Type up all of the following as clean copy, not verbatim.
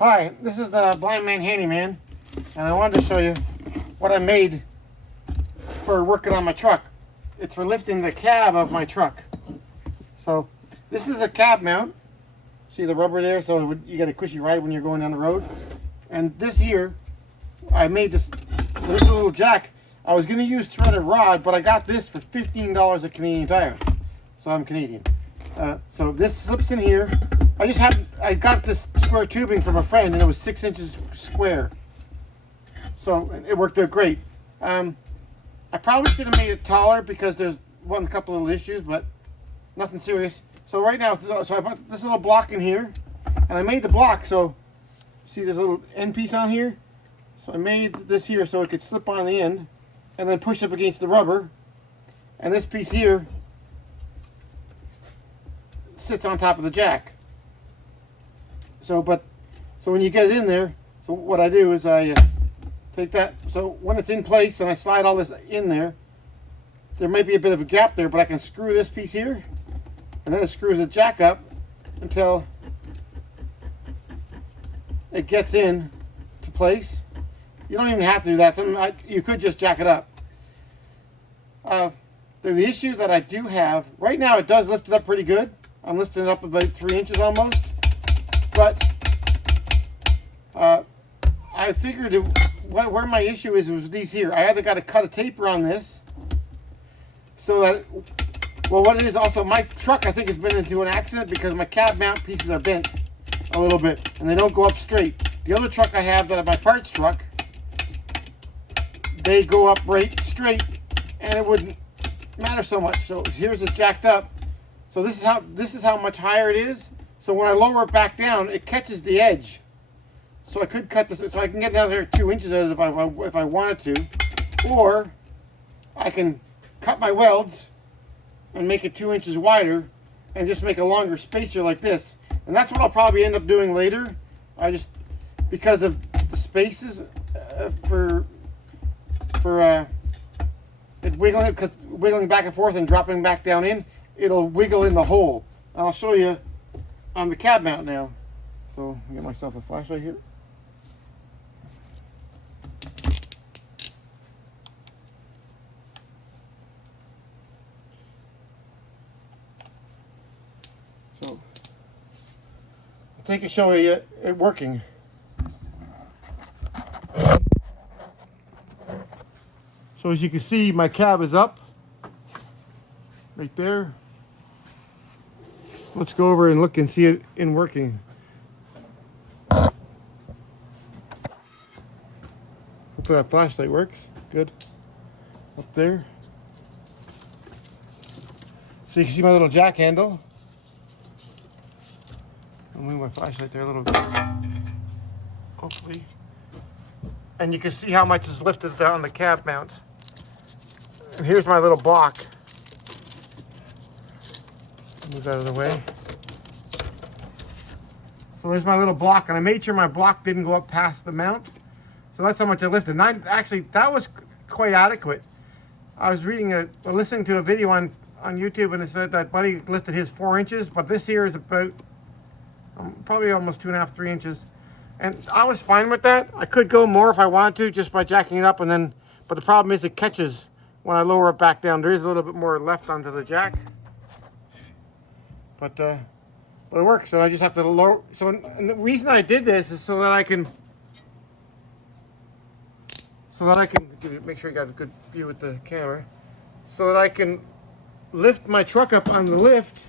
Hi, this is the Blind Man Handyman, and I wanted to show you what I made for working on my truck. It's for lifting the cab of my truck. So this is a cab mount. See the rubber there? So you get a cushy ride when you're going down the road. And this here, I made this. So this is a little jack. I was going to use threaded rod, but I got this for $15 at Canadian Tire. So I'm Canadian. So this slips in here. I got this square tubing from a friend, and it was 6 inches square. So it worked out great. I probably should have made it taller because there's a couple of little issues, but nothing serious. So right now, so I put this little block in here, and I made the block. So see this little end piece on here. So I made this here so it could slip on the end, and then push up against the rubber. And this piece here sits on top of the jack. So when you get it in there, so what I do is I take that, so when it's in place and I slide all this in there, there may be a bit of a gap there, but I can screw this piece here, and then it screws the jack up until it gets in to place. You don't even have to do that. You could just jack it up. The issue that I do have, right now it does lift it up pretty good. I'm lifting it up about 3 inches almost. But I figured where my issue was these here. I either got to cut a taper on this so that, well, what it is also, my truck I think has been into an accident because my cab mount pieces are bent a little bit and they don't go up straight. The other truck I have, that my parts truck, they go up right straight and it wouldn't matter so much. So here's it's jacked up. So this is how much higher it is. So when I lower it back down, it catches the edge. So I could cut this, so I can get another 2 inches out of it if I wanted to. Or I can cut my welds and make it 2 inches wider and just make a longer spacer like this. And that's what I'll probably end up doing later. Because of the spaces for it wiggling back and forth and dropping back down in, it'll wiggle in the hole. And I'll show you on the cab mount now. So I'll get myself a flashlight here. So I'll take a show of you it working. So as you can see, my cab is up right there. Let's go over and look and see it in working. Hopefully that flashlight works. Good. Up there. So you can see my little jack handle. I'll move my flashlight there a little bit. Hopefully. And you can see how much is lifted down the cab mount. And here's my little block. Move that out of the way. So there's my little block, and I made sure my block didn't go up past the mount. So that's how much I lifted. And actually, that was quite adequate. I was listening to a video on YouTube, and it said that Buddy lifted his 4 inches, but this here is about probably almost 2.5, 3 inches. And I was fine with that. I could go more if I wanted to, just by jacking it up, but the problem is it catches when I lower it back down. There is a little bit more left onto the jack. But it works, so I just have to lower. So and the reason I did this is so that I can make sure you got a good view with the camera, so that I can lift my truck up on the lift.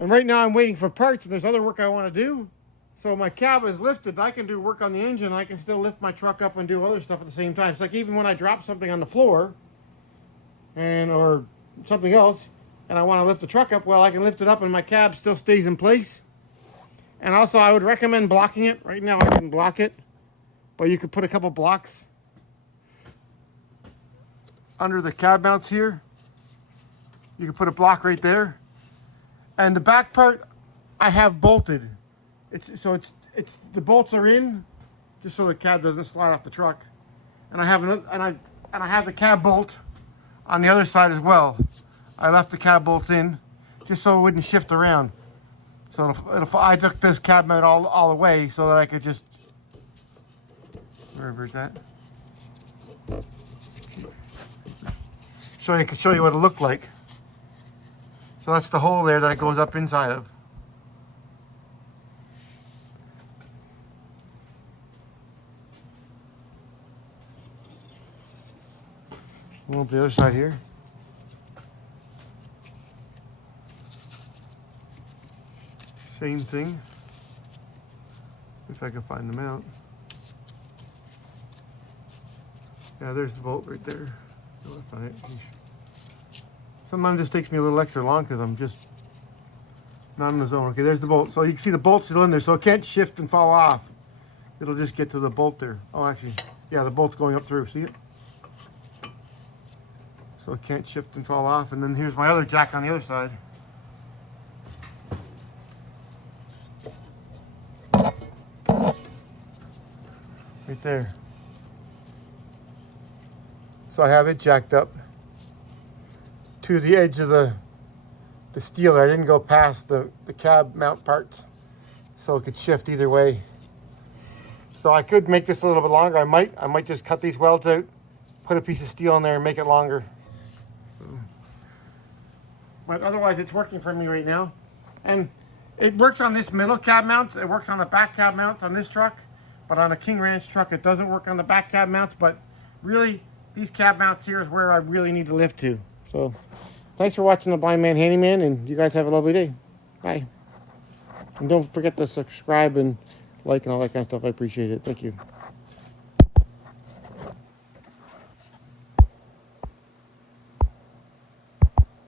And right now I'm waiting for parts, and there's other work I want to do. So my cab is lifted, I can do work on the engine, I can still lift my truck up and do other stuff at the same time. It's like even when I drop something on the floor or something else, and I want to lift the truck up, well, I can lift it up and my cab still stays in place. And also, I would recommend blocking it. Right now, I didn't block it, but you could put a couple blocks under the cab mounts here. You can put a block right there. And the back part, I have bolted. The bolts are in, just so the cab doesn't slide off the truck. And I have I have the cab bolt on the other side as well. I left the cab bolts in just so it wouldn't shift around. So I took this cab mount all the way so that I could just, wherever it's at, show you what it looked like. So that's the hole there that it goes up inside of. We'll up the other side here. Same thing. If I can find the mount. Yeah, there's the bolt right there. I'll find it. Sometimes this takes me a little extra long because I'm just not in the zone. Okay, there's the bolt. So you can see the bolt's still in there, so it can't shift and fall off. It'll just get to the bolt there. Oh, actually, yeah, the bolt's going up through. See it? So it can't shift and fall off. And then here's my other jack on the other side. Right there. So I have it jacked up to the edge of the steel. I didn't go past the cab mount parts, so it could shift either way. So I could make this a little bit longer. I might just cut these welds out, put a piece of steel in there and make it longer. But otherwise it's working for me right now. And it works on this middle cab mounts. It works on the back cab mounts on this truck. But on a King Ranch truck, it doesn't work on the back cab mounts. But really, these cab mounts here is where I really need to lift to. So thanks for watching the Blind Man Handyman, and you guys have a lovely day. Bye. And don't forget to subscribe and like and all that kind of stuff. I appreciate it. Thank you.